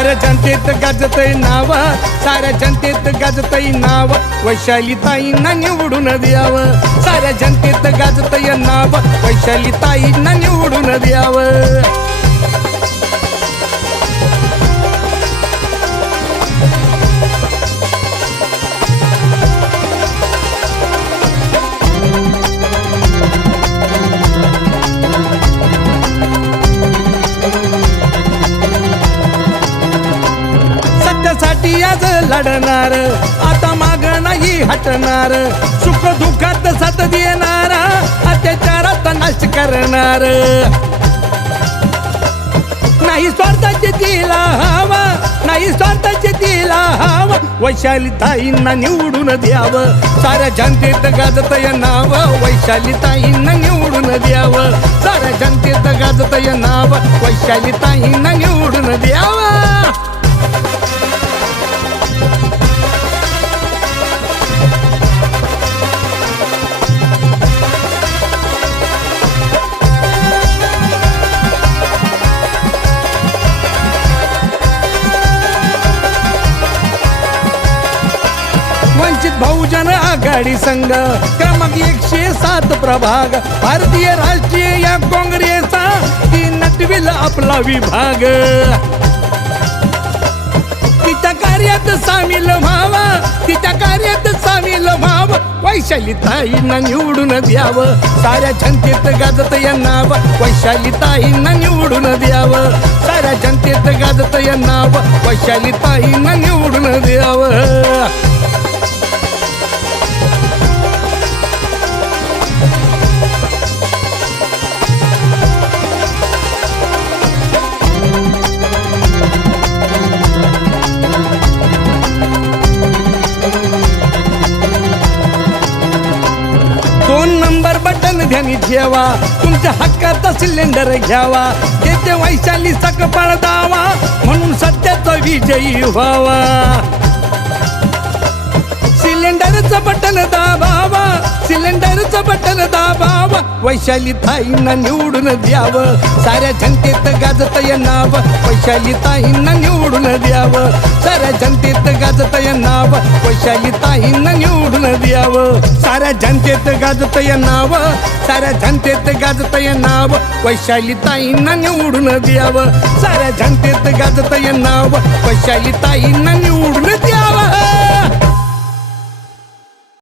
साऱ्या जनतेत गाजतय नाव, साऱ्या जनतेत गाजतय नाव, वैशालीताईंना निवडून द्यावं. साऱ्या जनतेत गाजतय नाव, वैशालीताईंना निवडून द्यावं. आज लढणार, आता माग नाही हटणार, सुख दुःखात साथ देणार, अत्याचारात नाश करणार. नाही स्वार्थाचे तिला हवा, नाही स्वार्थाचे तिला हवा, वैशालीताईंना निवडून द्यावं. साऱ्या जनतेत गाजतय नाव, वैशालीताईंना निवडून द्यावं. साऱ्या जनतेत गाजतय नाव, वैशालीताईंना निवडून द्यावं. वंचित बहुजन आघाडी संघ क्रमांक 107 प्रभाग, भारतीय राष्ट्रीय या काँग्रेसचा ती नटविल आपला विभाग. तिच्या कार्यात सामील व्हावा, तिच्या कार्यात सामील व्हावा, वैशालीताईंना निवडून द्यावं. साऱ्या जनतेत गाजतय नाव, वैशालीताईंना निवडून द्यावं. साऱ्या जनतेत गाजतय नाव, वैशालीताईंना निवडून द्यावं. बटन ध्यानी ठेवा, तुमच्या हक्काचा सिलेंडर घ्यावा, येते वैशाली सकपाळ दावा, म्हणून सत्याचा विजयी व्हावा. सिलेंडरचं बटन दाबावा, सिलेंडरचं बटन दाबावा, वैशालीताईंना निवडून द्यावं. साऱ्या जनतेत गाजतय नाव, वैशालीताईंना निवडून द्यावं. साऱ्या जनतेत गाजतय नाव, वैशालीताईंना निवडून द्यावं. साऱ्या जनतेत गाजतय नाव, साऱ्या जनतेत गाजतय नाव, वैशालीताईंना निवडून द्यावं. साऱ्या जनतेत गाजतय नाव, वैशालीताईंना